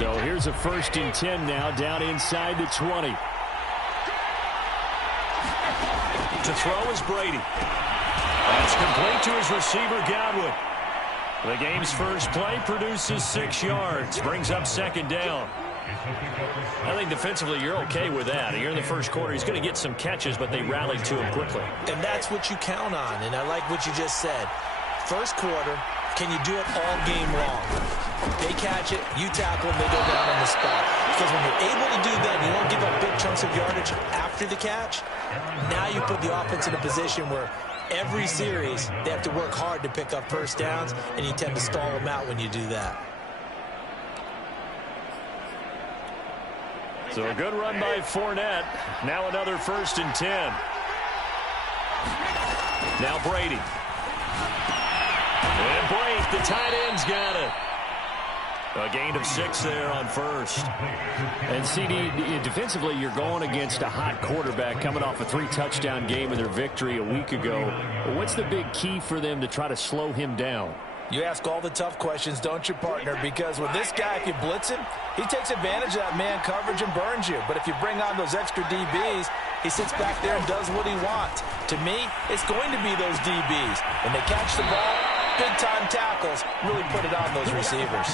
So here's a 1st and 10 now, down inside the 20. To throw is Brady. That's complete to his receiver, Godwin. The game's first play produces 6 yards. Brings up 2nd down. I think defensively you're okay with that. Here in the first quarter, he's going to get some catches, but they rallied to him quickly. And that's what you count on, and I like what you just said. First quarter, can you do it all game long? They catch it, you tackle them, they go down on the spot. Because when you're able to do that, you don't give up big chunks of yardage after the catch. Now you put the offense in a position where every series they have to work hard to pick up first downs, and you tend to stall them out when you do that. So a good run by Fournette. Now another 1st and 10. Now Brady. And Blake, the tight end's got it. A gain of 6 there on 1st. And CD, defensively, you're going against a hot quarterback coming off a 3-touchdown game in their victory a week ago. What's the big key for them to try to slow him down? You ask all the tough questions, don't you, partner? Because with this guy, if you blitz him, he takes advantage of that man coverage and burns you. But if you bring on those extra DBs, he sits back there and does what he wants. To me, it's going to be those DBs. When they catch the ball, big-time tackles really put it on those receivers.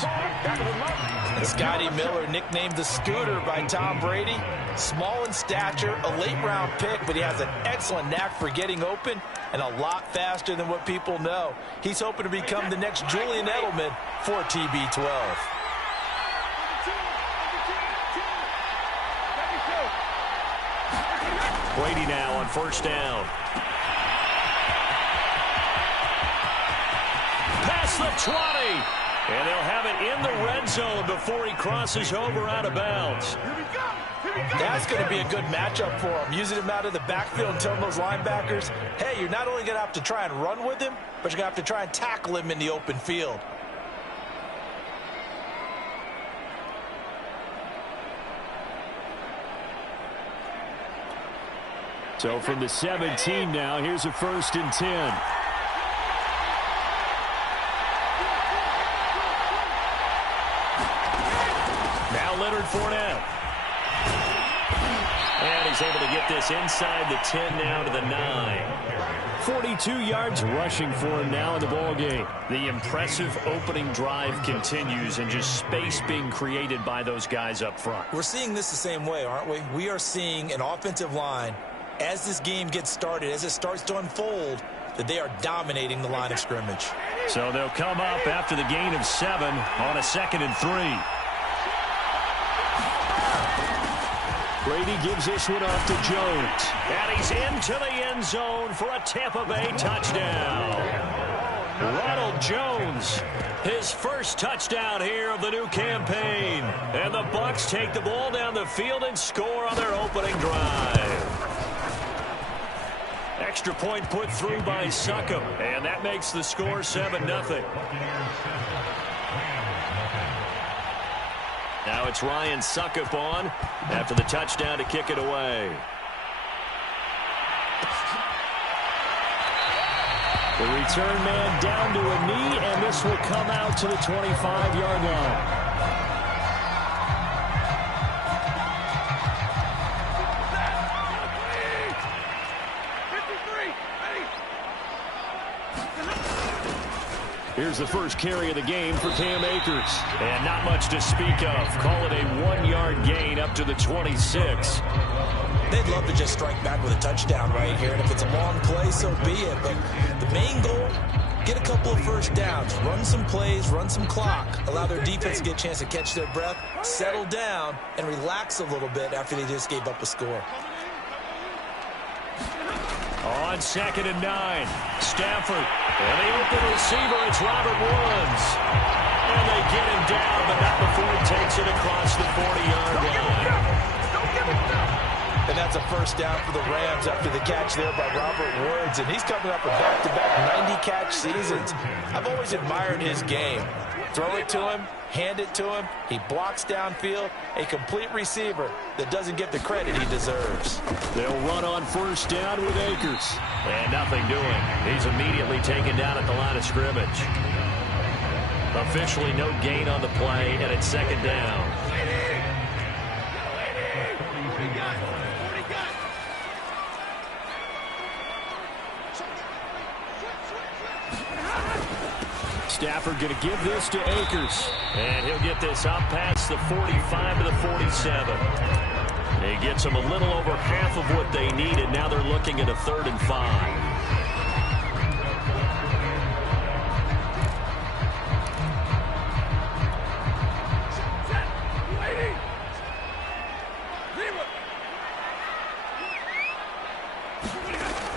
And Scotty Miller, nicknamed the Scooter by Tom Brady. Small in stature, a late-round pick, but he has an excellent knack for getting open and a lot faster than what people know. He's hoping to become the next Julian Edelman for TB12. Brady now on 1st down. Past the 20. And they'll have it in the red zone before he crosses over out of bounds. That's going to be a good matchup for him. Using him out of the backfield and telling those linebackers, hey, you're not only going to have to try and run with him, but you're going to have to try and tackle him in the open field. So from the 17 now, here's a 1st and 10. Leonard Fournette. And he's able to get this inside the 10 now to the 9. 42 yards rushing for him now in the ball game. The impressive opening drive continues, and just space being created by those guys up front. We're seeing this the same way, aren't we? We are seeing an offensive line, as this game gets started, as it starts to unfold, that they are dominating the line of scrimmage. So they'll come up after the gain of 7 on a 2nd and 3. Brady gives this one off to Jones. And he's into the end zone for a Tampa Bay touchdown. Ronald Jones, his first touchdown here of the new campaign. And the Bucs take the ball down the field and score on their opening drive. Extra point put through by Succop. And that makes the score 7-0. Now it's Ryan Succop on after the touchdown to kick it away. The return man down to a knee, and this will come out to the 25-yard line. Here's the first carry of the game for Cam Akers. And not much to speak of. Call it a 1-yard gain up to the 26. They'd love to just strike back with a touchdown right here. And if it's a long play, so be it. But the main goal, get a couple of first downs. Run some plays, run some clock. Allow their defense to get a chance to catch their breath, settle down, and relax a little bit after they just gave up a score. On 2nd and 9, Stafford. And the open receiver, it's Robert Woods. And they get him down, but not before he takes it across the 40-yard line. And that's a first down for the Rams after the catch there by Robert Woods. And he's coming up with back-to-back 90-catch seasons. I've always admired his game. Throw it to him, hand it to him. He blocks downfield. A complete receiver that doesn't get the credit he deserves. They'll run on first down with Akers. And nothing doing. He's immediately taken down at the line of scrimmage. Officially no gain on the play, and it's second down. Stafford going to give this to Akers. And he'll get this up past the 45 to the 47. He gets them a little over half of what they needed. Now they're looking at a 3rd and 5.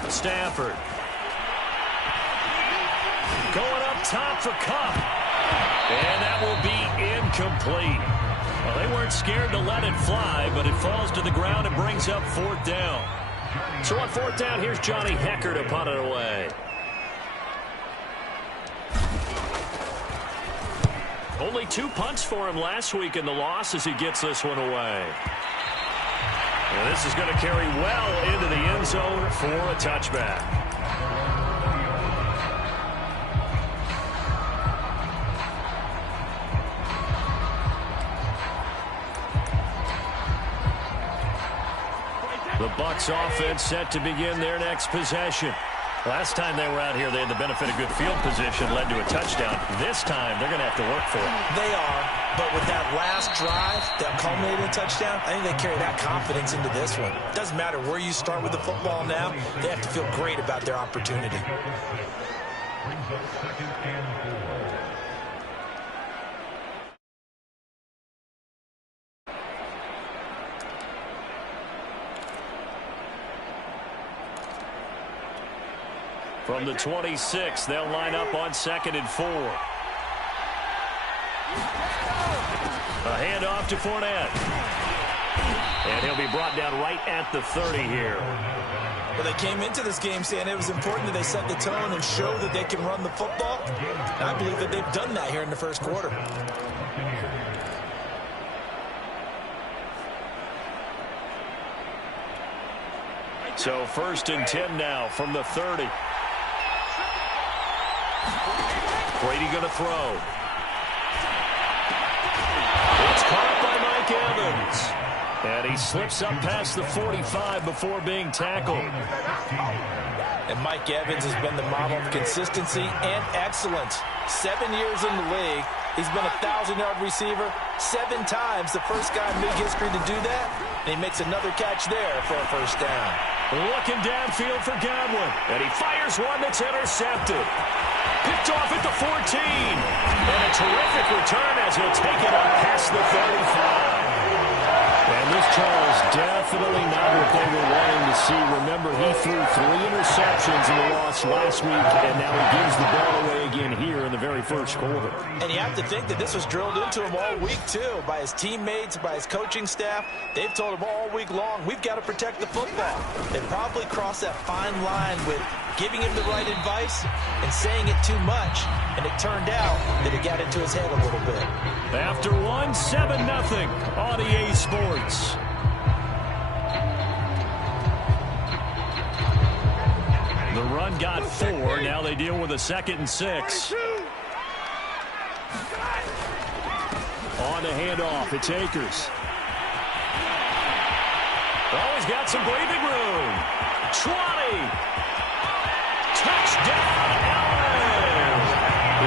Stafford. Going up top for Kupp. And that will be incomplete. Well, they weren't scared to let it fly, but it falls to the ground and brings up 4th down. So on 4th down, here's Johnny Hekker to punt it away. Only 2 punts for him last week in the loss as he gets this one away. And this is going to carry well into the end zone for a touchback. The Bucs offense set to begin their next possession. Last time they were out here, they had the benefit of good field position, led to a touchdown. This time, they're going to have to work for it. They are, but with that last drive that culminated in a touchdown, I think they carry that confidence into this one. It doesn't matter where you start with the football now. They have to feel great about their opportunity. From the 26, they'll line up on 2nd and 4. A handoff to Fournette. And he'll be brought down right at the 30 here. Well, they came into this game saying it was important that they set the tone and show that they can run the football. And I believe that they've done that here in the first quarter. So 1st and 10 now from the 30. Brady going to throw. It's caught by Mike Evans. And he slips up past the 45 before being tackled. And Mike Evans has been the model of consistency and excellence. 7 years in the league. He's been a 1,000-yard receiver 7 times, the first guy in league history to do that. And he makes another catch there for a 1st down. Looking downfield for Godwin. And he fires one that's intercepted. Picked off at the 14. And a terrific return as he'll take it up past the 35. And this, Charles, definitely not what they were wanting to see. Remember, he threw 3 interceptions in the loss last week, and now he gives the ball away again here in the very first quarter. And you have to think that this was drilled into him all week, too, by his teammates, by his coaching staff. They've told him all week long, we've got to protect the football. They probably crossed that fine line with giving him the right advice and saying it too much, and it turned out that it got into his head a little bit. After one, 7-0 on EA Sports. The run got 4. Now they deal with a 2nd and 6. On the handoff, it's Akers. Oh, he's got some breathing room. 20. Touchdown, Allen.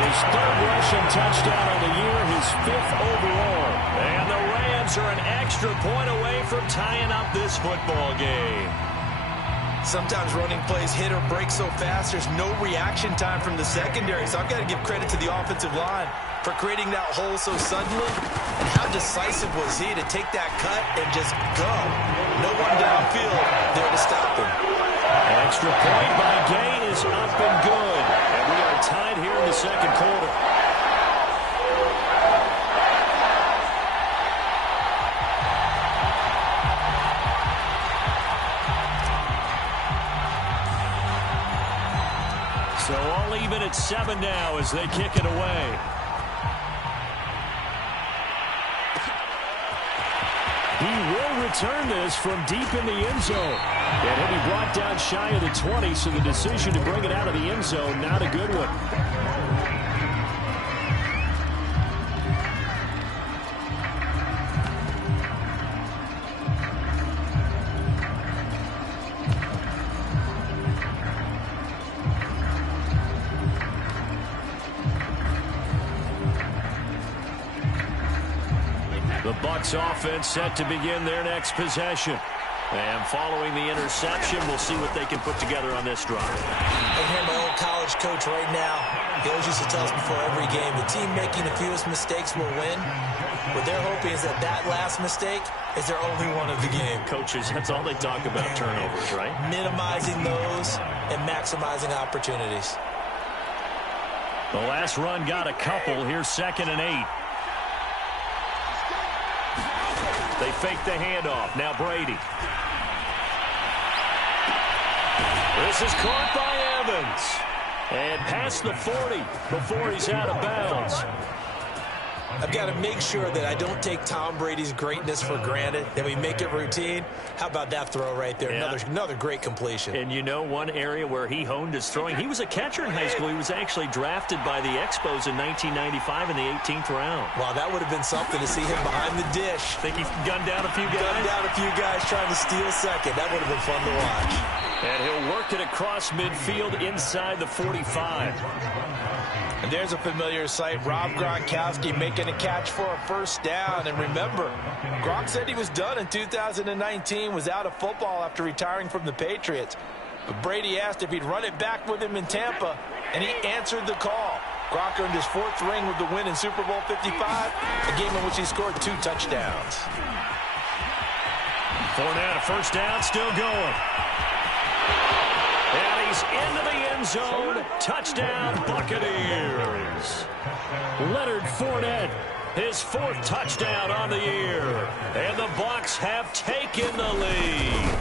His 3rd rushing touchdown on the year, his 5th overall. And the Rams are an extra point away from tying up this football game. Sometimes running plays hit or break so fast, there's no reaction time from the secondary. So I've got to give credit to the offensive line for creating that hole so suddenly. And how decisive was he to take that cut and just go? No one downfield there to stop him. Extra point by Gay is up and good. And we are tied here in the second quarter. So all even at 7 now as they kick it away. He will return this from deep in the end zone. And he'll be brought down shy of the 20, so the decision to bring it out of the end zone, not a good one. Bucs offense set to begin their next possession. And following the interception, we'll see what they can put together on this drive. I hear my old college coach right now. He always used to tell us before every game, the team making the fewest mistakes will win. What they're hoping is that that last mistake is their only one of the game. Coaches, that's all they talk about, turnovers, right? Minimizing those and maximizing opportunities. The last run got a couple. Here's 2nd and 8. They fake the handoff. Now Brady. This is caught by Evans. And past the 40 before he's out of bounds. I've got to make sure that I don't take Tom Brady's greatness for granted, that we make it routine. How about that throw right there? Yeah. Another great completion. And you know one area where he honed his throwing? He was a catcher in high school. He was actually drafted by the Expos in 1995 in the 18th round. Wow, that would have been something to see him behind the dish. Think he gunned down a few guys? Gunned down a few guys trying to steal second. That would have been fun to watch. And he'll work it across midfield inside the 45. And there's a familiar sight. Rob Gronkowski making a catch for a first down. And remember, Gronk said he was done in 2019, was out of football after retiring from the Patriots. But Brady asked if he'd run it back with him in Tampa, and he answered the call. Gronk earned his 4th ring with the win in Super Bowl 55, a game in which he scored 2 touchdowns. Fournette, a first down, still going. And he's into the end zone. Touchdown, Buccaneers. Leonard Fournette, his 4th touchdown on the year. And the Bucs have taken the lead.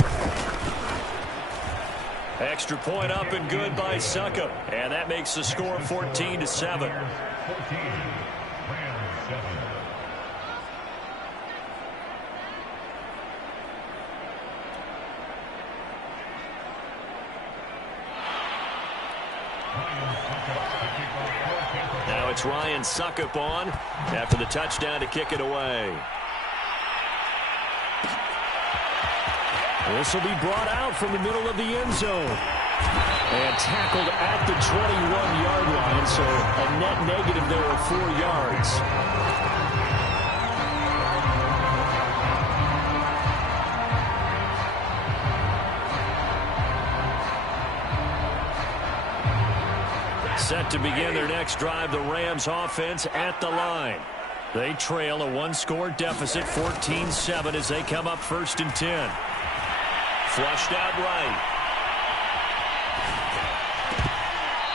Extra point up and good by Succop. And that makes the score 14-7. Now it's Ryan Succop on after the touchdown to kick it away. This will be brought out from the middle of the end zone. And tackled at the 21-yard line, so a net negative there of 4 yards. Set to begin their next drive, the Rams offense at the line. They trail a 1-score deficit, 14-7 as they come up 1st and 10. Flushed out right.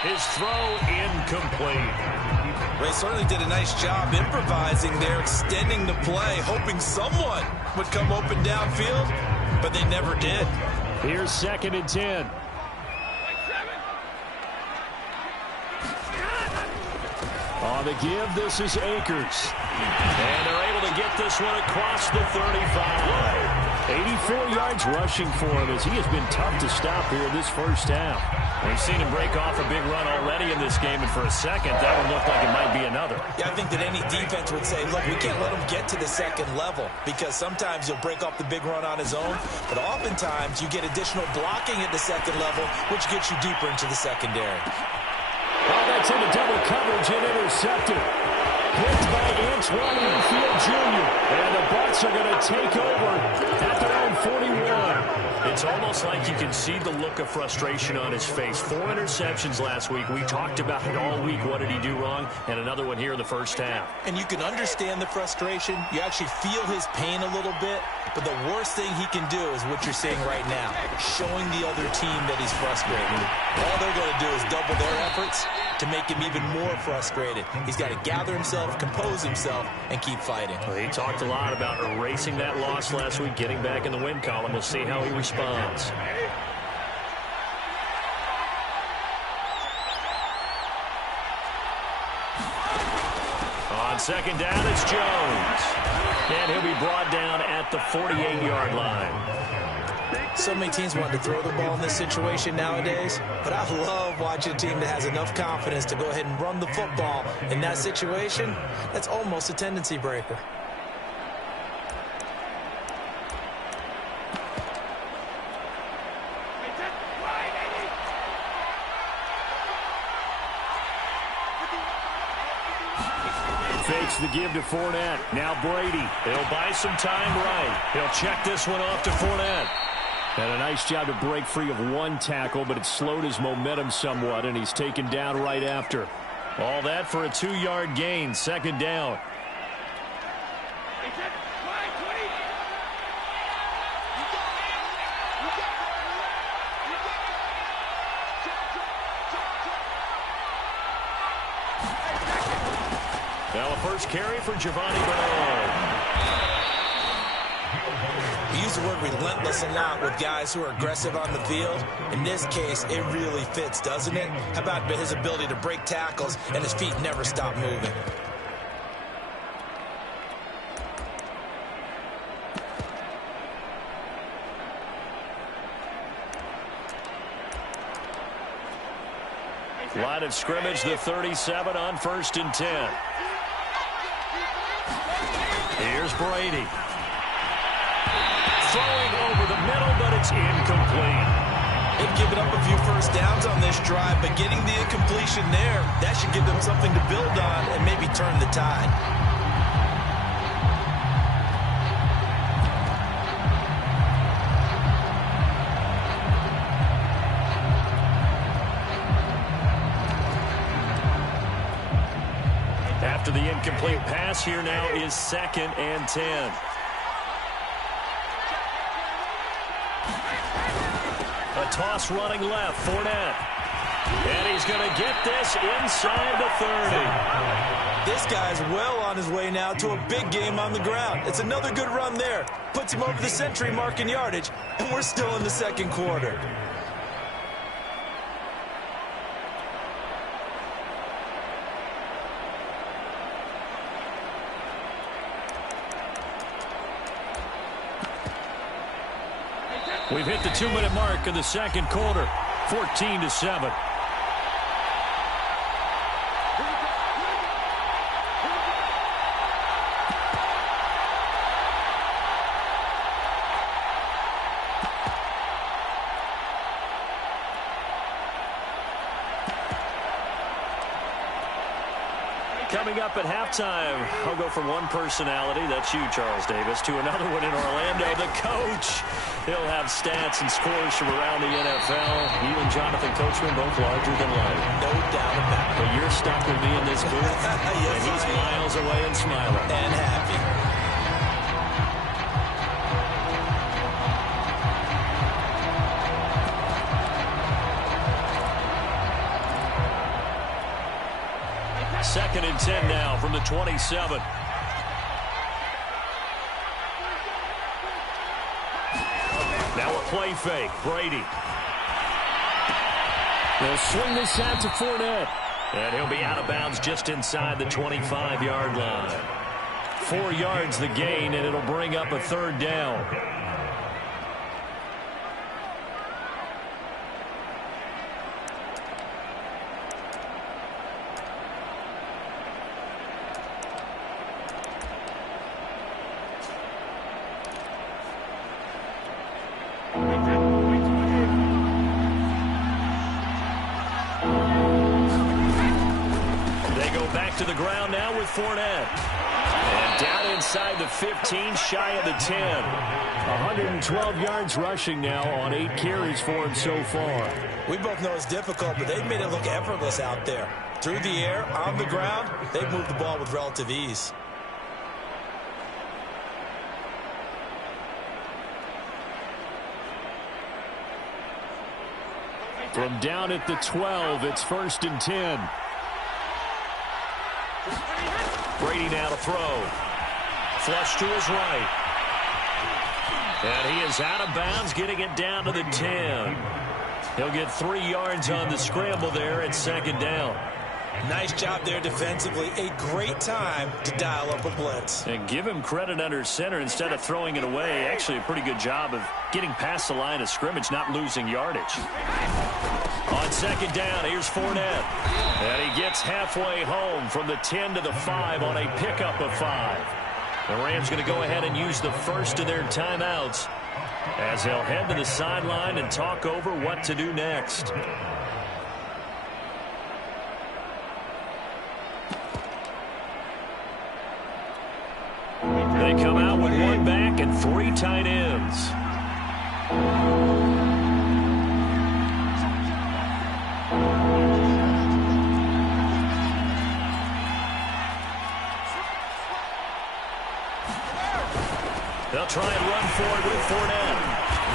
His throw incomplete. They certainly did a nice job improvising there, extending the play, hoping someone would come open downfield, but they never did. Here's 2nd and 10. On the give, this is Akers. And they're able to get this one across the 35. 84 yards rushing for him as he has been tough to stop here in this first half. We've seen him break off a big run already in this game, and for a second, that one looked like it might be another. Yeah, I think that any defense would say, look, we can't let him get to the second level because sometimes he'll break off the big run on his own, but oftentimes you get additional blocking at the second level, which gets you deeper into the secondary. Oh, that's into double coverage and intercepted. Picked by Antoine Winfield Jr. And the Bucs are going to take over at their own 41. It's almost like you can see the look of frustration on his face. 4 interceptions last week. We talked about it all week. What did he do wrong? And another one here in the first half. And you can understand the frustration. You actually feel his pain a little bit. But the worst thing he can do is what you're seeing right now, showing the other team that he's frustrated. All they're going to do is double their efforts to make him even more frustrated. He's got to gather himself, compose himself, and keep fighting. Well, he talked a lot about erasing that loss last week, getting back in the win column. We'll see how he responds. On 2nd down, it's Jones. And he'll be brought down at the 48-yard line. So many teams want to throw the ball in this situation nowadays, but I love watching a team that has enough confidence to go ahead and run the football. In that situation, that's almost a tendency breaker. takes the give to Fournette. Now Brady. He'll buy some time right. He'll check this one off to Fournette. And a nice job to break free of one tackle, but it slowed his momentum somewhat, and he's taken down right after. All that for a 2-yard gain, second down. Now a first carry for Giovanni Bernard. We use the word relentless a lot with guys who are aggressive on the field. In this case, it really fits, doesn't it? How about his ability to break tackles and his feet never stop moving? Line of scrimmage, the 37 on 1st and 10. Here's Brady. Throwing over the middle, but it's incomplete. They've given up a few first downs on this drive, but getting the incompletion there, that should give them something to build on and maybe turn the tide. After the incomplete pass, here now is 2nd and 10. A toss running left, Fournette. And he's going to get this inside the 30. This guy's well on his way now to a big game on the ground. It's another good run there. Puts him over the century mark in yardage, and we're still in the second quarter. We've hit the 2-minute mark of the second quarter, 14-7. Coming up at halftime, I'll go from one personality, that's you, Charles Davis, to another one in Orlando, the coach. He'll have stats and scores from around the NFL. You and Jonathan Coachman both larger than life. No doubt about it. But you're stuck with me in this booth, Yes, and he's miles away and smiling. And happy. Second and 10 now from the 27. Now a play fake. Brady. They'll swing this out to Fournette. And he'll be out of bounds just inside the 25-yard line. 4 yards the gain, and it'll bring up a 3rd down. To the ground now with Fournette. And down inside the 15, shy of the 10. 112 yards rushing now on 8 carries for him so far. We both know it's difficult, but they've made it look effortless out there. Through the air, on the ground, they've moved the ball with relative ease. From down at the 12, it's 1st and 10. Brady now to throw. Flush to his right. And he is out of bounds, getting it down to the 10. He'll get 3 yards on the scramble there at 2nd down. Nice job there defensively. A great time to dial up a blitz. And give him credit under center instead of throwing it away. Actually a pretty good job of getting past the line of scrimmage, not losing yardage. On 2nd down, here's Fournette. And he gets halfway home from the 10 to the 5 on a pickup of 5. The Rams going to go ahead and use the first of their timeouts as they'll head to the sideline and talk over what to do next. come out with one back and 3 tight ends. They'll try and run for it with Fournette.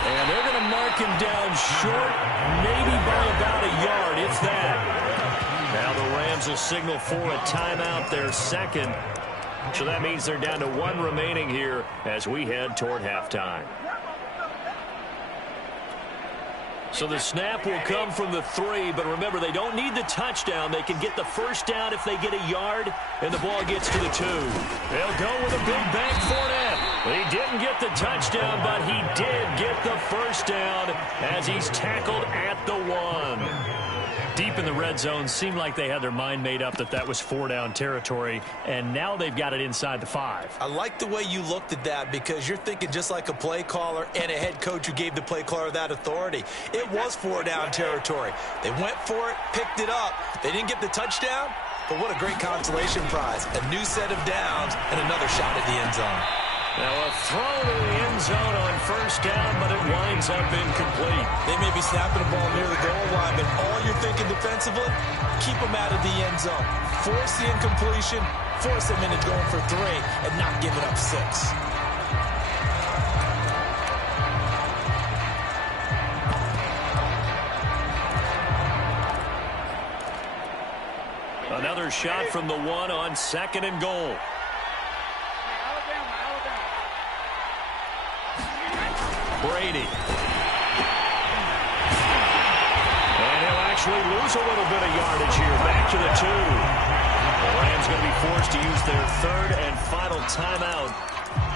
And they're going to mark him down short, maybe by about a yard, if that. Now the Rams will signal for a timeout, their second. So that means they're down to 1 remaining here as we head toward halftime. So the snap will come from the 3, but remember, they don't need the touchdown. They can get the first down if they get a yard, and the ball gets to the 2. They'll go with a big bank Fournette. He didn't get the touchdown, but he did get the first down as he's tackled at the 1. Deep in the red zone, seemed like they had their mind made up that that was 4-down territory, and now they've got it inside the 5. I like the way you looked at that because you're thinking just like a play caller and a head coach who gave the play caller that authority. It was 4-down territory. They went for it, picked it up. They didn't get the touchdown, but what a great consolation prize. A new set of downs and another shot at the end zone. Now a throw to the end zone on first down, but it winds up incomplete. They may be snapping the ball near the goal line, but all you're thinking defensively, keep them out of the end zone. Force the incompletion, force them into going for 3, and not giving up 6. Another shot from the 1 on 2nd and goal. Brady. And he'll actually lose a little bit of yardage here. Back to the 2. The Rams going to be forced to use their 3rd and final timeout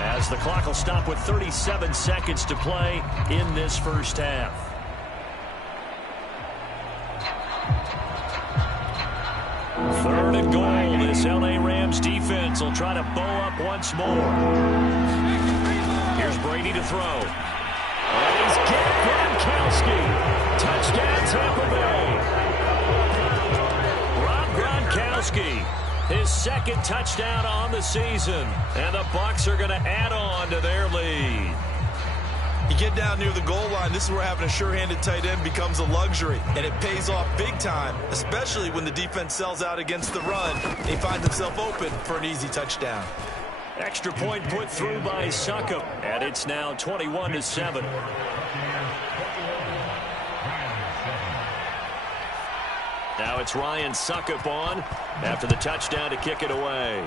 as the clock will stop with 37 seconds to play in this first half. Third and goal. This L.A. Rams defense will try to bow up once more. Here's Brady to throw. And he's got Gronkowski. Touchdown, Tampa Bay. Rob Gronkowski, his 2nd touchdown on the season. And the Bucs are going to add on to their lead. You get down near the goal line, this is where having a sure-handed tight end becomes a luxury. And it pays off big time, especially when the defense sells out against the run. And he finds himself open for an easy touchdown. Extra point put through by Succop, and it's now 21-7. Now it's Ryan Succop on after the touchdown to kick it away.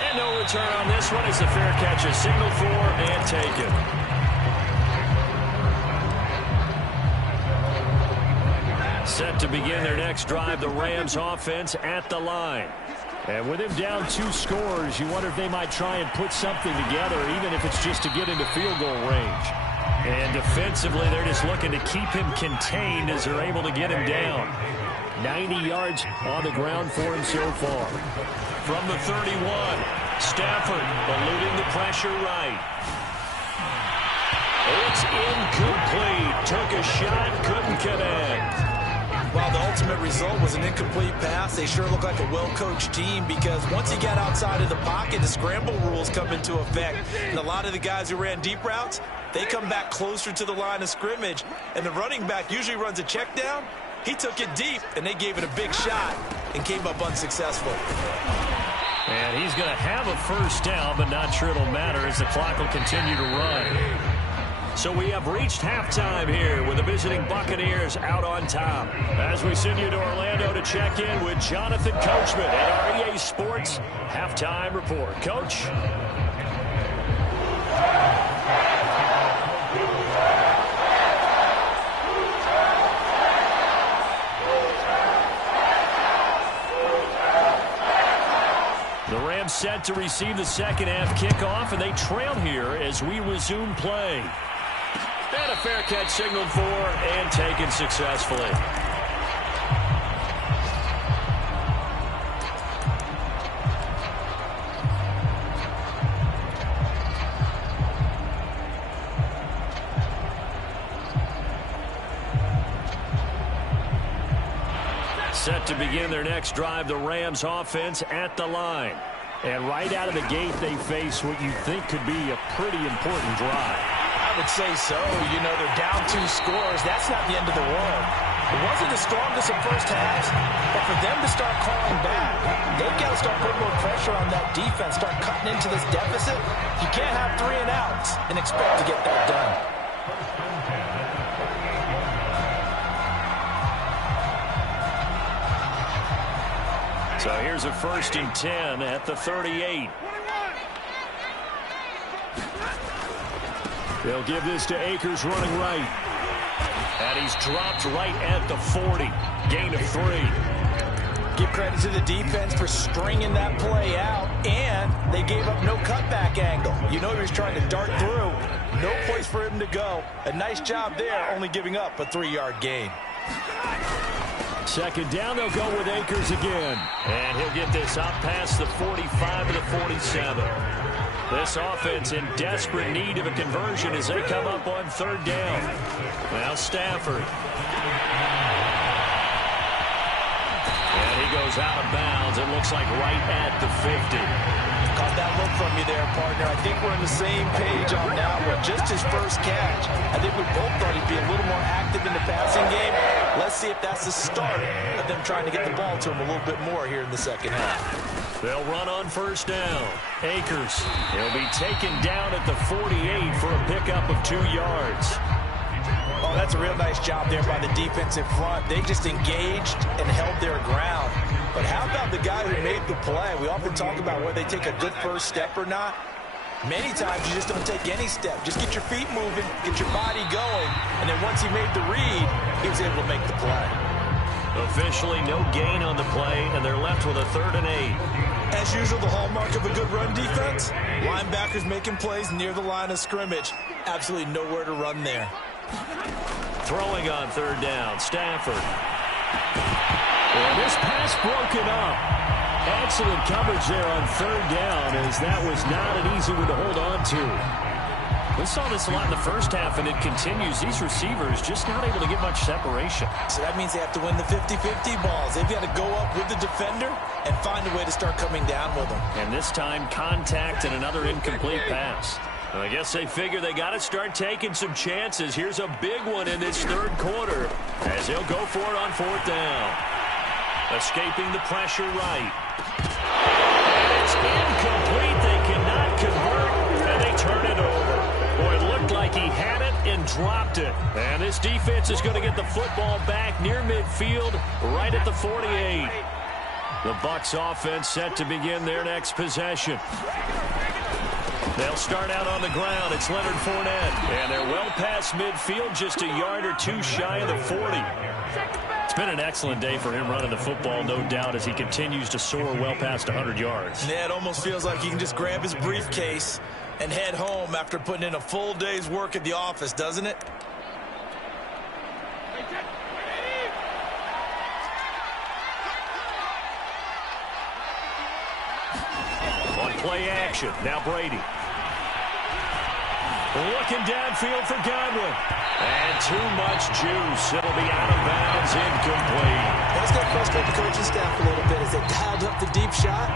And no return on this one as the fair catch is signaled for and taken. Set to begin their next drive, the Rams offense at the line. And with him down 2 scores, you wonder if they might try and put something together, even if it's just to get into field goal range. And defensively, they're just looking to keep him contained as they're able to get him down. 90 yards on the ground for him so far. From the 31, Stafford eluding the pressure right. It's incomplete. Took a shot, couldn't connect. While the ultimate result was an incomplete pass, they sure look like a well-coached team because once you get outside of the pocket, the scramble rules come into effect. And a lot of the guys who ran deep routes, they come back closer to the line of scrimmage. And the running back usually runs a check down. He took it deep, and they gave it a big shot and came up unsuccessful. And he's going to have a first down, but not sure it'll matter as the clock will continue to run. So we have reached halftime here with the visiting Buccaneers out on top. As we send you to Orlando to check in with Jonathan Coachman at our EA Sports Halftime Report. Coach? The Rams set to receive the second half kickoff, and they trail here as we resume play. And a fair catch signaled for and taken successfully. Set to begin their next drive, the Rams offense at the line. And right out of the gate, they face what you think could be a pretty important drive. I would say so. You know, they're down 2 scores. That's not the end of the world. It wasn't the strongest of first halves, but for them to start calling back, they've got to start putting more pressure on that defense, start cutting into this deficit. You can't have 3 and outs and expect to get that done. So here's a 1st and 10 at the 38. They'll give this to Akers running right. And he's dropped right at the 40. Gain of 3. Give credit to the defense for stringing that play out, and they gave up no cutback angle. You know he was trying to dart through. No place for him to go. A nice job there, only giving up a 3-yard gain. 2nd down, they'll go with Akers again. And he'll get this up past the 45 to the 47. This offense in desperate need of a conversion as they come up on 3rd down. Now Stafford. And he goes out of bounds. It looks like right at the 50. Caught that look from you there, partner. I think we're on the same page on that one. Just his first catch. I think we both thought he'd be a little more active in the passing game. Let's see if that's the start of them trying to get the ball to him a little bit more here in the 2nd half. They'll run on 1st down. Akers. He'll be taken down at the 48 for a pickup of 2 yards. Oh, that's a real nice job there by the defensive front. They just engaged and held their ground. But how about the guy who made the play? We often talk about whether they take a good first step or not. Many times you just don't take any step. Just get your feet moving, get your body going, and then once he made the read, he was able to make the play. Officially no gain on the play, and they're left with a 3rd and 8. As usual, the hallmark of a good run defense, linebackers making plays near the line of scrimmage. Absolutely nowhere to run there. Throwing on 3rd down, Stafford. And this pass broken up. Excellent coverage there on 3rd down, as that was not an easy one to hold on to. We saw this a lot in the first half, and it continues. These receivers just not able to get much separation. So that means they have to win the 50-50 balls. They've got to go up with the defender and find a way to start coming down with them. And this time, contact and another incomplete pass. Well, I guess they figure they got to start taking some chances. Here's a big one in this 3rd quarter as he'll go for it on 4th down. Escaping the pressure right. And it's incomplete. They cannot convert, and they turn it over. Boy, it looked like he had it and dropped it. And this defense is going to get the football back near midfield, right at the 48. The Bucs offense set to begin their next possession. They'll start out on the ground. It's Leonard Fournette. And they're well past midfield, just a yard or 2 shy of the 40. It's been an excellent day for him running the football, no doubt, as he continues to soar well past 100 yards. Yeah, it almost feels like he can just grab his briefcase and head home after putting in a full day's work at the office, doesn't it? On play action, now Brady. Looking downfield for Godwin. And too much juice. It'll be out of bounds, incomplete. That's going to frustrate the coaching staff a little bit as they dialed up the deep shot,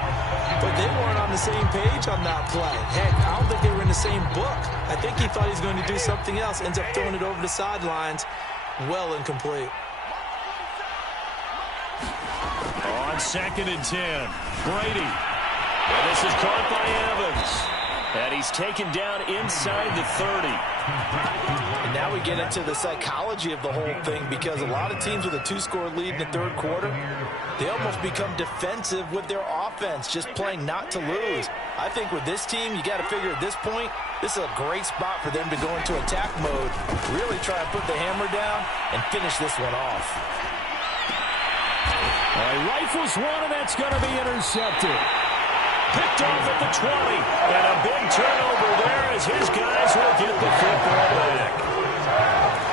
but they weren't on the same page on that play. Heck, I don't think they were in the same book. I think he thought he was going to do something else, ends up throwing it over the sidelines. Well incomplete. On 2nd and 10, Brady. And this is caught by Evans. And he's taken down inside the 30. And now we get into the psychology of the whole thing, because a lot of teams with a 2-score lead in the 3rd quarter, they almost become defensive with their offense, just playing not to lose. I think with this team, you got to figure at this point, this is a great spot for them to go into attack mode, really try to put the hammer down and finish this one off. Rifles one, and that's going to be intercepted. Picked off at the 20, and a big turnover there as his guys will get the football back.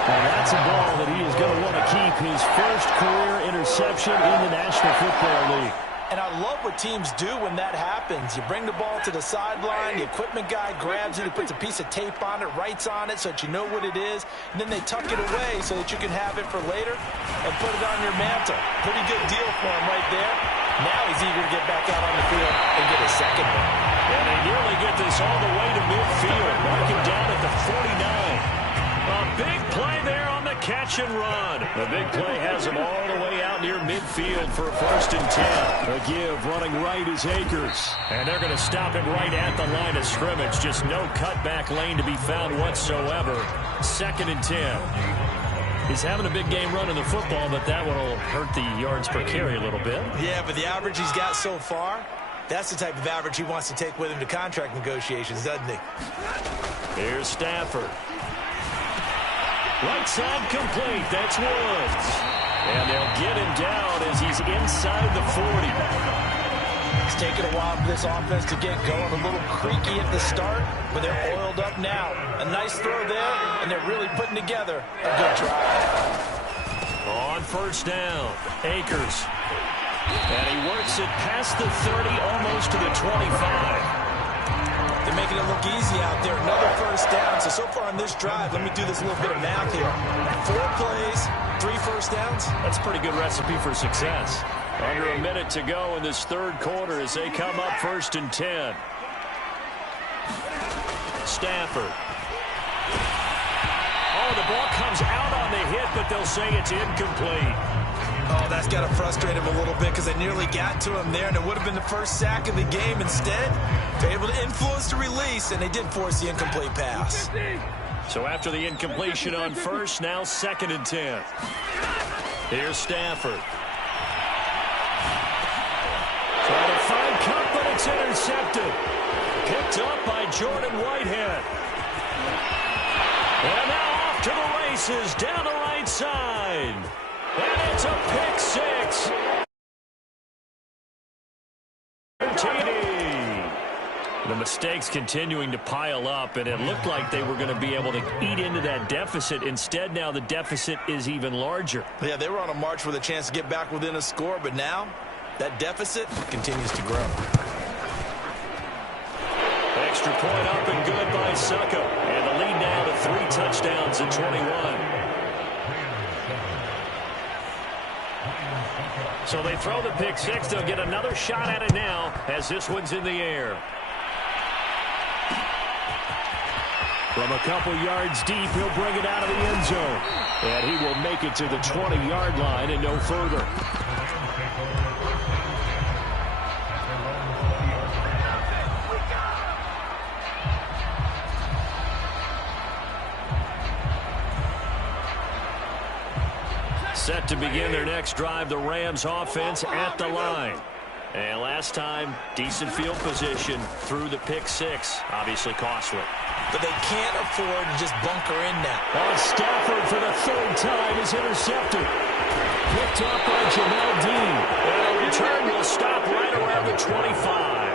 And that's a ball that he is going to want to keep, his first career interception in the National Football League. And I love what teams do when that happens. You bring the ball to the sideline, the equipment guy grabs it, he puts a piece of tape on it, writes on it so that you know what it is, and then they tuck it away so that you can have it for later and put it on your mantle. Pretty good deal for him right there. Now he's eager to get back out on the field and get his second one. And they nearly get this all the way to midfield. Marking down at the 49. A big play there on the catch and run. The big play has him all the way out near midfield for a 1st and 10. A give running right is Akers. And they're going to stop him right at the line of scrimmage. Just no cutback lane to be found whatsoever. 2nd and 10. He's having a big game running the football, but that one will hurt the yards per carry a little bit. Yeah, but the average he's got so far, that's the type of average he wants to take with him to contract negotiations, doesn't he? Here's Stafford. Right side complete. That's Woods. And they'll get him down as he's inside the 40. It's taken a while for this offense to get going. A little creaky at the start, but they're oiled up now. A nice throw there, and they're really putting together a good drive. On 1st down, Akers. And he works it past the 30, almost to the 25. They're making it look easy out there. Another 1st down. So far on this drive, let me do this little bit of math here. 4 plays, 3 1st downs. That's a pretty good recipe for success. Under a minute to go in this 3rd quarter as they come up 1st and 10. Stafford. Oh, the ball comes out on the hit, but they'll say it's incomplete. Oh, that's got to frustrate him a little bit because they nearly got to him there, and it would have been the 1st sack of the game. Instead, they're able to influence the release, and they did force the incomplete pass. So after the incompletion on 1st, now 2nd and 10. Here's Stafford. Trying to find Cup, but it's intercepted. Picked up by Jordan Whitehead. And now off to the races down the right side. And it's a pick 6. TD. The mistakes continuing to pile up, and it looked like they were going to be able to eat into that deficit. Instead, now the deficit is even larger. Yeah, they were on a march with a chance to get back within a score, but now that deficit continues to grow. Extra point up and good by Succo. And the lead now to 3 touchdowns at 21. So they throw the pick 6. They'll get another shot at it now as this one's in the air. From a couple yards deep, he'll bring it out of the end zone. And he will make it to the 20-yard line and no further. Set to begin their next drive, the Rams offense at the line. And last time, decent field position through the pick 6. Obviously costly. But they can't afford to just bunker in now. On Stafford for the 3rd time is intercepted. Picked up by Jamel Dean. And a return will stop right around the 25.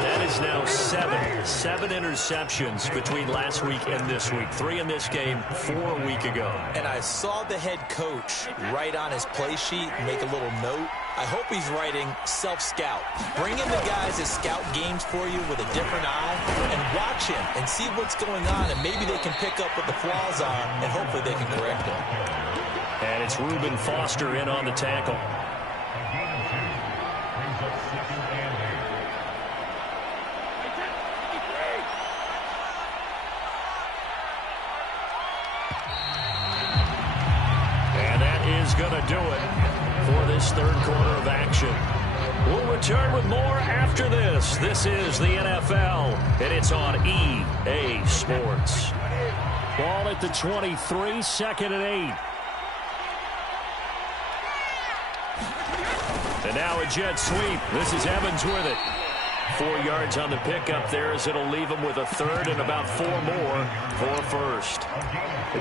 That is now 7 interceptions between last week and this week. 3 in this game, 4 a week ago. And I saw the head coach write on his play sheet, make a little note. I hope he's writing self-scout. Bring in the guys that scout games for you with a different eye and watch him and see what's going on, and maybe they can pick up what the flaws are, and hopefully they can correct them. And it's Reuben Foster in on the tackle. And that is going to do it for this 3rd quarter of action. We'll return with more after this. This is the NFL, and it's on EA Sports. Ball at the 23, 2nd and 8. And now a jet sweep. This is Evans with it. 4 yards on the pickup there as it'll leave him with a 3rd and about 4 more for a 1st.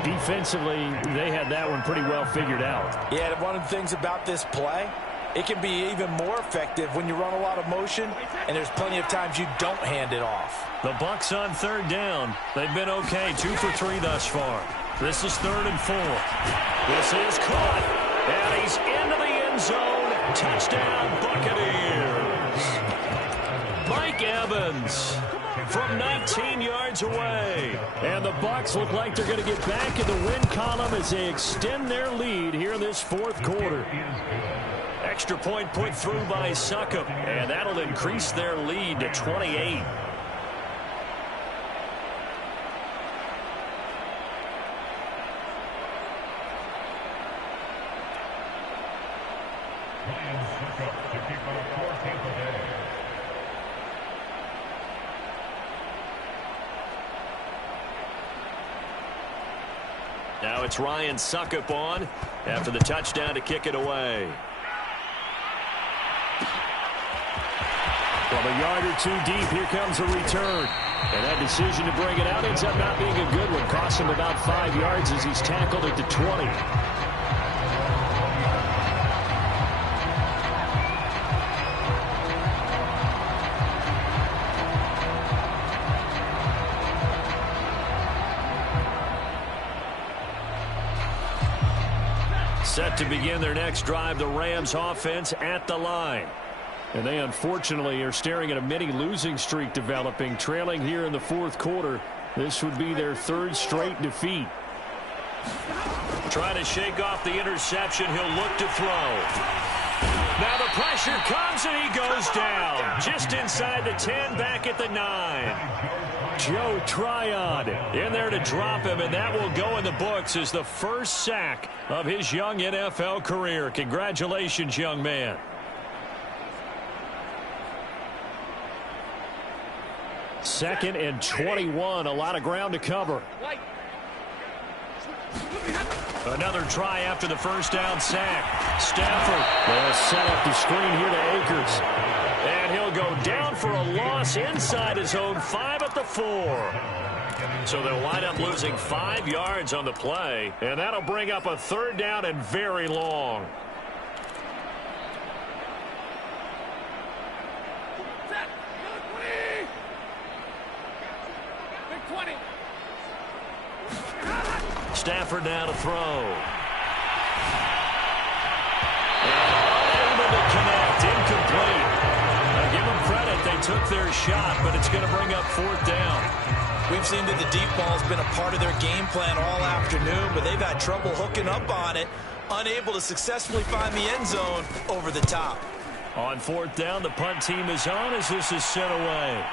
Defensively, they had that one pretty well figured out. Yeah, one of the things about this play, it can be even more effective when you run a lot of motion, and there's plenty of times you don't hand it off. The Bucs on 3rd down. They've been okay, 2 for 3 thus far. This is 3rd and 4. This is caught, and he's into the end zone. Touchdown, Buccaneers. Mike Evans from 19 yards away. And the Bucs look like they're going to get back in the win column as they extend their lead here in this fourth quarter. Extra point put through by Succop, and that'll increase their lead to 28. Now it's Ryan Succop on after the touchdown to kick it away. From a yard or two deep, here comes a return. And that decision to bring it out ends up not being a good one. Cost him about 5 yards as he's tackled at the 20. Set to begin their next drive, the Rams offense at the line. And they unfortunately are staring at a mini losing streak developing, trailing here in the fourth quarter. This would be their third straight defeat. Trying to shake off the interception. He'll look to throw. Now the pressure comes and he goes down. Just inside the 10, back at the 9. Joe Tryon in there to drop him, and that will go in the books as the first sack of his young NFL career. Congratulations, young man. Second and 21, a lot of ground to cover. Another try after the first down sack. Stafford. They'll set up the screen here to Akers. And he'll go down for a loss inside his own 5 at the 4. So they'll wind up losing 5 yards on the play. And that'll bring up a third down and very long. Stafford now to throw. And unable to connect. Incomplete. Now give them credit. They took their shot, but it's going to bring up fourth down. We've seen that the deep ball has been a part of their game plan all afternoon, but they've had trouble hooking up on it, unable to successfully find the end zone over the top. On fourth down, the punt team is on as this is sent away.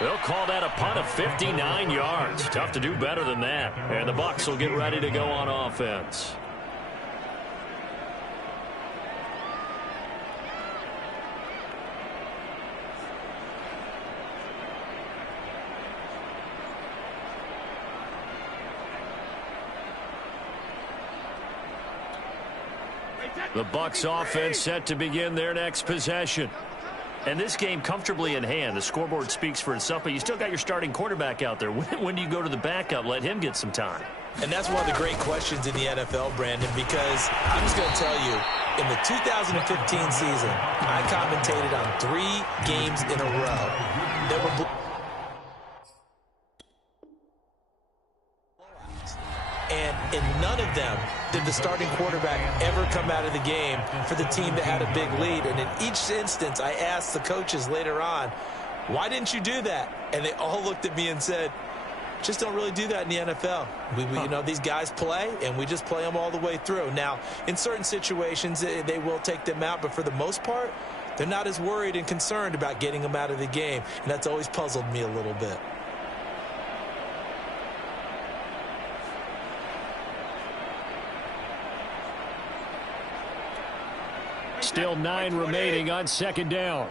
They'll call that a punt of 59 yards. Tough to do better than that. And the Bucs will get ready to go on offense. The Bucs offense set to begin their next possession. And this game comfortably in hand. The scoreboard speaks for itself, but you still got your starting quarterback out there. When do you go to the backup? Let him get some time. And that's one of the great questions in the NFL, Brandon, because I'm just going to tell you, in the 2015 season, I commentated on 3 games in a row that were and in none of them did the starting quarterback ever come out of the game for the team that had a big lead. And in each instance, I asked the coaches later on, why didn't you do that? And they all looked at me and said, just don't really do that in the NFL. You know, these guys play, and we just play them all the way through. Now, in certain situations, they will take them out, but for the most part, they're not as worried and concerned about getting them out of the game. And that's always puzzled me a little bit. Still 9 remaining on second down.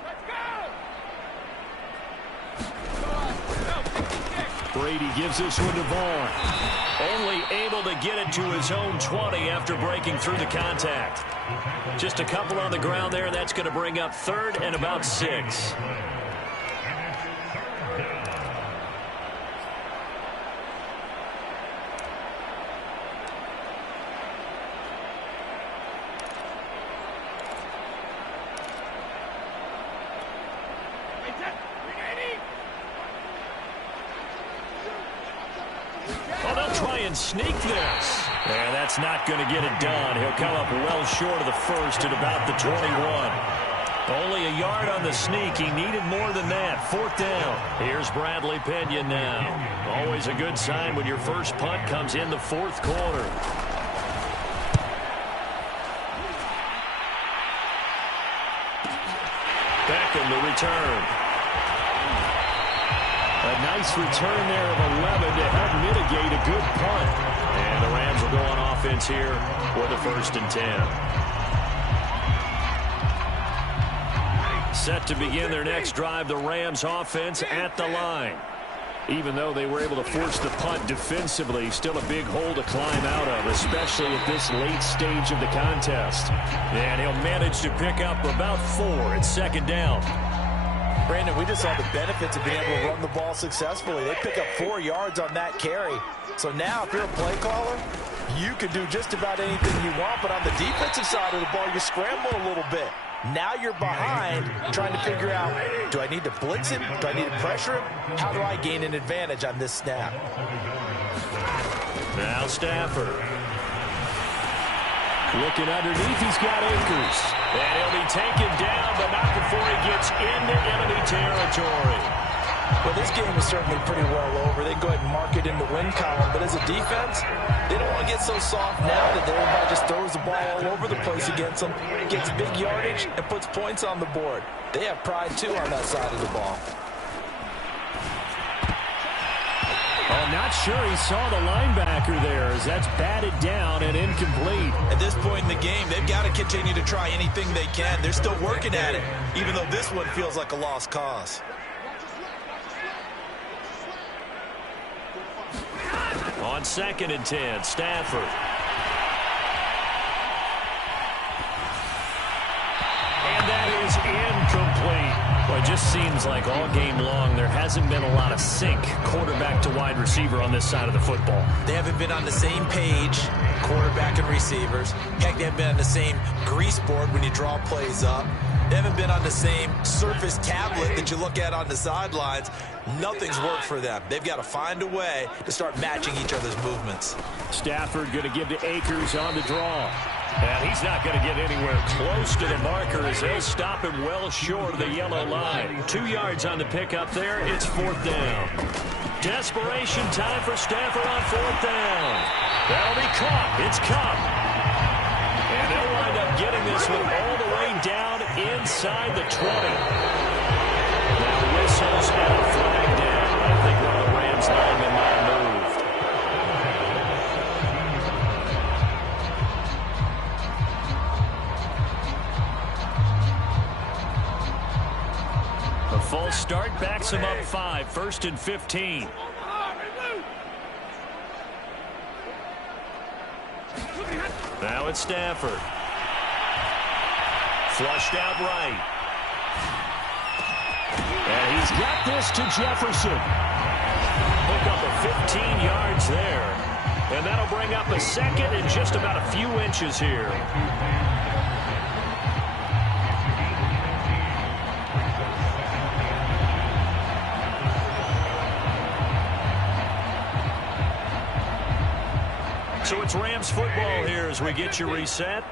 Brady gives this one to Vaughn. Only able to get it to his own 20 after breaking through the contact. Just a couple on the ground there. That's going to bring up third and about 6. Sneak this. And that's not going to get it done. He'll come up well short of the first at about the 21. Only a yard on the sneak. He needed more than that. 4th down. Here's Bradley Pinion now. Always a good sign when your first punt comes in the 4th quarter. Beckham to return. A nice return there of 11 to help mitigate a good punt. And the Rams will go on offense here for the 1st and 10. Set to begin their next drive, the Rams offense at the line. Even though they were able to force the punt defensively, still a big hole to climb out of, especially at this late stage of the contest. And he'll manage to pick up about 4 at 2nd down. Brandon, we just saw the benefits of being able to run the ball successfully. They pick up 4 yards on that carry. So now if you're a play caller, you can do just about anything you want. But on the defensive side of the ball, you scramble a little bit. Now you're behind trying to figure out, do I need to blitz him? Do I need to pressure him? How do I gain an advantage on this snap? Now Stafford. Looking underneath, he's got Akers. And he'll be taken down, but not before he gets into enemy territory. Well, this game is certainly pretty well over. They can go ahead and mark it in the win column. But as a defense, they don't want to get so soft now that everybody just throws the ball all over the place against them, gets big yardage, and puts points on the board. They have pride, too, on that side of the ball. I'm not sure he saw the linebacker there as that's batted down and incomplete. At this point in the game, they've got to continue to try anything they can. They're still working at it, even though this one feels like a lost cause. On 2nd and 10, Stafford. And that is incomplete. Well, it just seems like all game long there hasn't been a lot of sync quarterback to wide receiver on this side of the football. They haven't been on the same page, quarterback and receivers. Heck, they haven't been on the same grease board when you draw plays up. They haven't been on the same surface tablet that you look at on the sidelines. Nothing's worked for them. They've got to find a way to start matching each other's movements. Stafford going to give to Akers on the draw. And he's not going to get anywhere close to the marker as they'll stop him well short of the yellow line. 2 yards on the pickup there. It's 4th down. Desperation time for Stafford on 4th down. That'll be caught. It's caught. And they'll wind up getting this one all the way down inside the 20. Now whistles and a flag down. I think one of the Rams linemen might have moved. A false start backs him up 5. 1st and 15. Now it's Stafford. Flushed out right. And he's got this to Jefferson. Pick up a 15 yards there. And that'll bring up a 2nd and just about a few inches here. So it's Rams football here as we get you reset.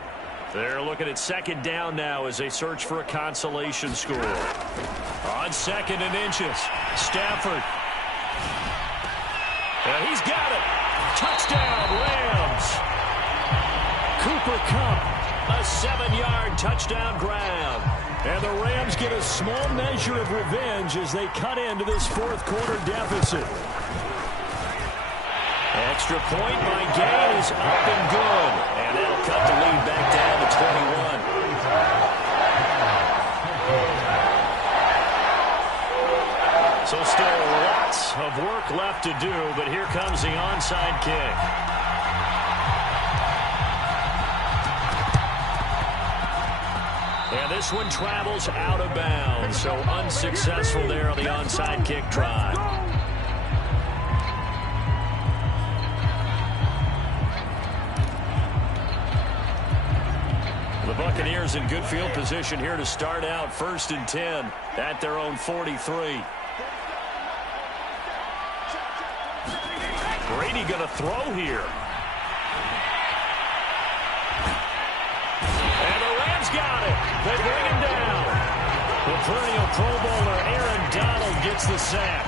They're looking at 2nd down now as they search for a consolation score. On 2nd and inches, Stafford. And he's got it. Touchdown, Rams. Cooper Kupp. A 7-yard touchdown grab. And the Rams get a small measure of revenge as they cut into this 4th quarter deficit. Extra point by Gay is up and good. And that'll cut the lead back down to 21. So still lots of work left to do, but here comes the onside kick. And this one travels out of bounds, so unsuccessful there on the onside kick try. The Buccaneers in good field position here to start out. 1st and 10 at their own 43. Brady going to throw here. They bring him down. The perennial Pro Bowler Aaron Donald gets the sack.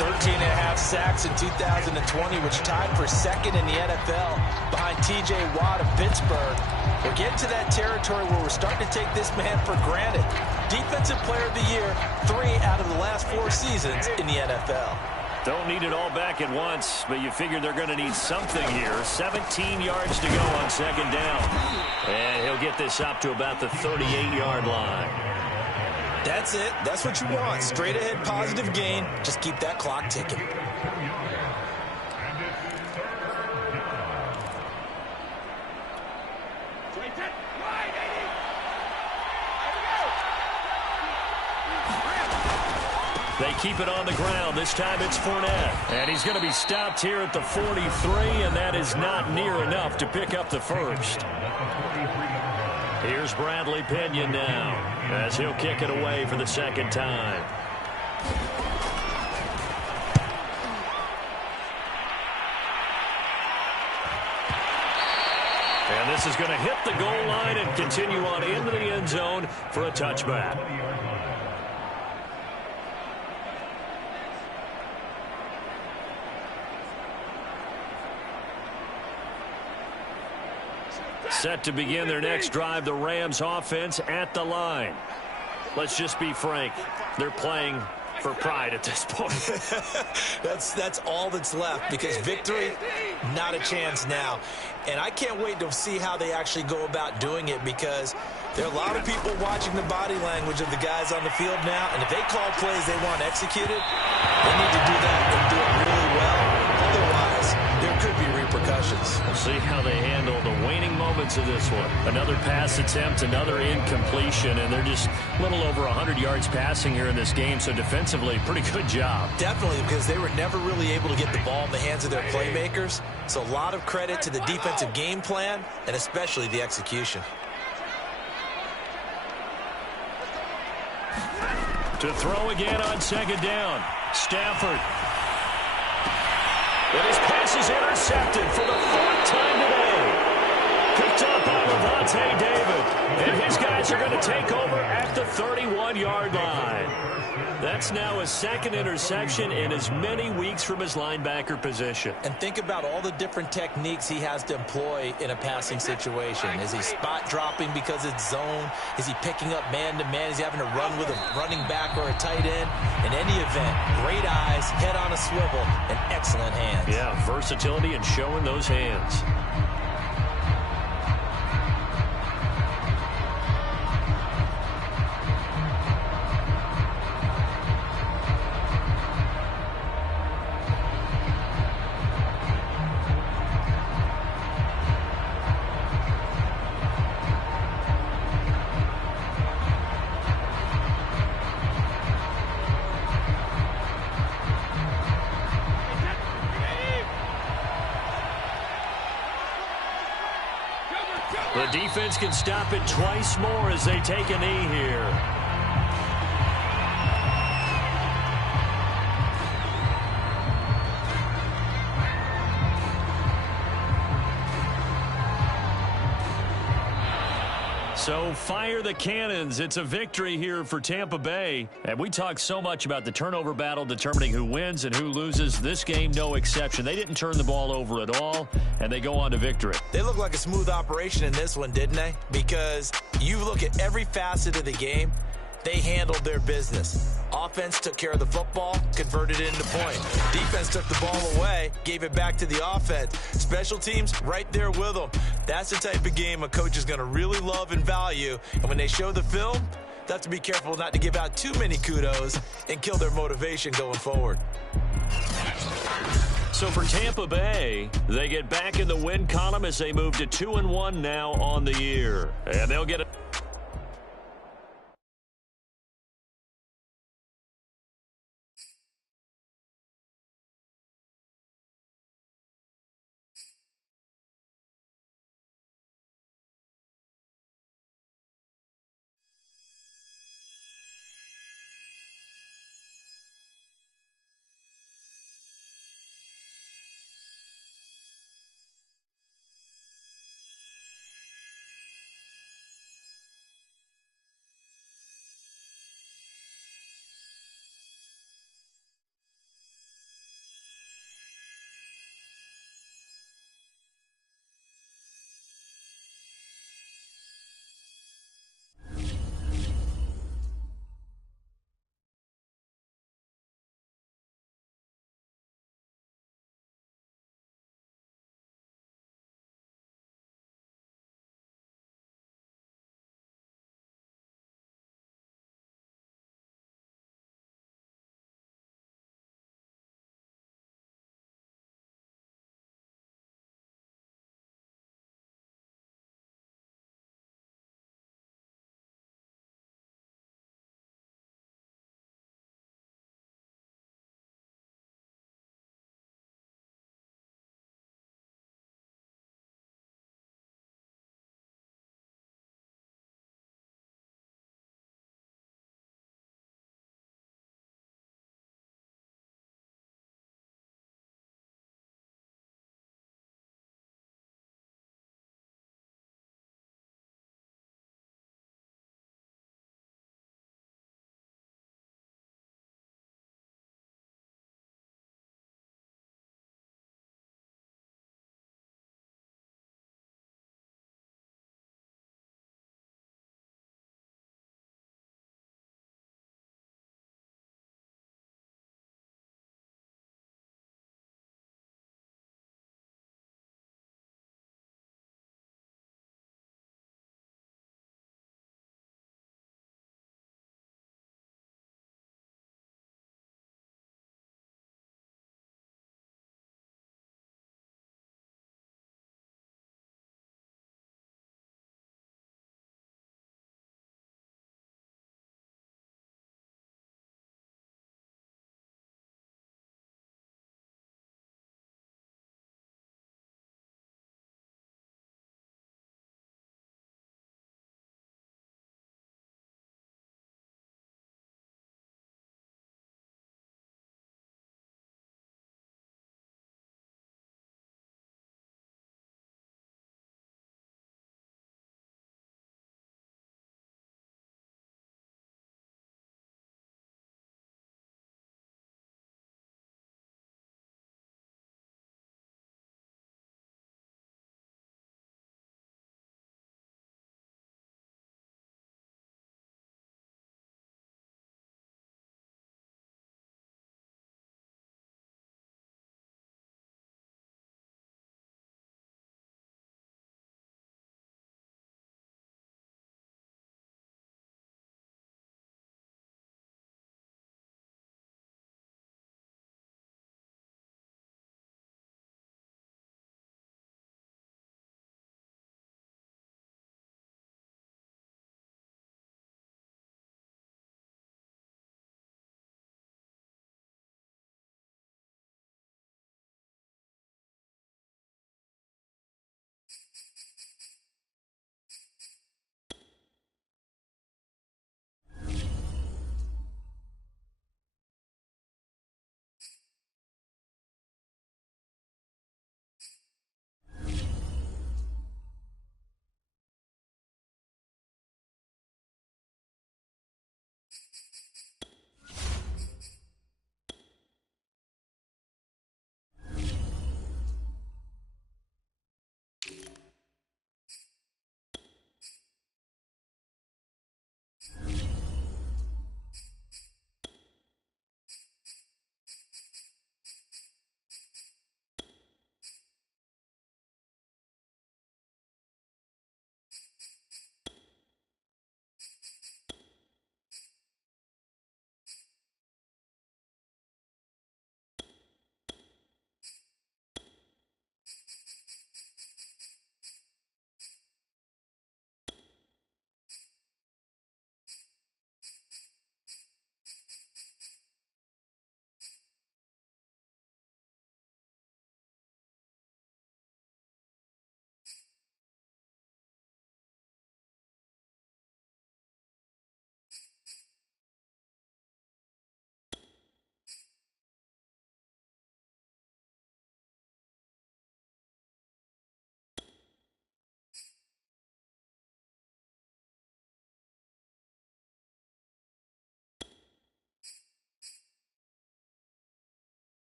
13.5 sacks in 2020, which tied for second in the NFL behind T.J. Watt of Pittsburgh. We're getting to that territory where we're starting to take this man for granted. Defensive Player of the Year, 3 out of the last 4 seasons in the NFL. Don't need it all back at once, but you figure they're going to need something here. 17 yards to go on second down. And he'll get this up to about the 38-yard line. That's it. That's what you want. Straight ahead positive gain. Just keep that clock ticking. They keep it on the ground. This time it's Fournette. And he's going to be stopped here at the 43, and that is not near enough to pick up the first. Here's Bradley Pinion now, as he'll kick it away for the second time. And this is going to hit the goal line and continue on into the end zone for a touchback. Set to begin their next drive, the Rams offense at the line. Let's just be frank. They're playing for pride at this point. That's all that's left, because victory, not a chance now. And I can't wait to see how they actually go about doing it, because there are a lot of people watching the body language of the guys on the field now, and if they call plays they want executed, they need to do that and do it really well. Otherwise, there could be repercussions. We'll see how they handle the waning moments of this one. Another pass attempt, another incompletion, and they're just a little over 100 yards passing here in this game, so defensively, pretty good job. Definitely, because they were never really able to get the ball in the hands of their playmakers, so a lot of credit to the defensive game plan and especially the execution. To throw again on second down, Stafford. And his pass is intercepted for the 4th time today. Picked up by Lavonte David. And his guys are going to take over at the 31-yard line. That's now his 2nd interception in as many weeks from his linebacker position. And think about all the different techniques he has to employ in a passing situation. Is he spot dropping because it's zone? Is he picking up man-to-man? Is he having to run with a running back or a tight end? In any event, great eyes, head on a swivel, and excellent hands. Yeah, versatility and showing those hands. The defense can stop it twice more as they take a knee here. So fire the cannons. It's a victory here for Tampa Bay. And we talk so much about the turnover battle determining who wins and who loses. This game, no exception. They didn't turn the ball over at all, and they go on to victory. They look like a smooth operation in this one, didn't they? Because you look at every facet of the game, they handled their business. Offense took care of the football, converted it into points. Defense took the ball away, gave it back to the offense. Special teams right there with them. That's the type of game a coach is going to really love and value. And when they show the film, they have to be careful not to give out too many kudos and kill their motivation going forward. So for Tampa Bay, they get back in the win column as they move to 2-1 now on the year. And they'll get a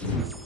you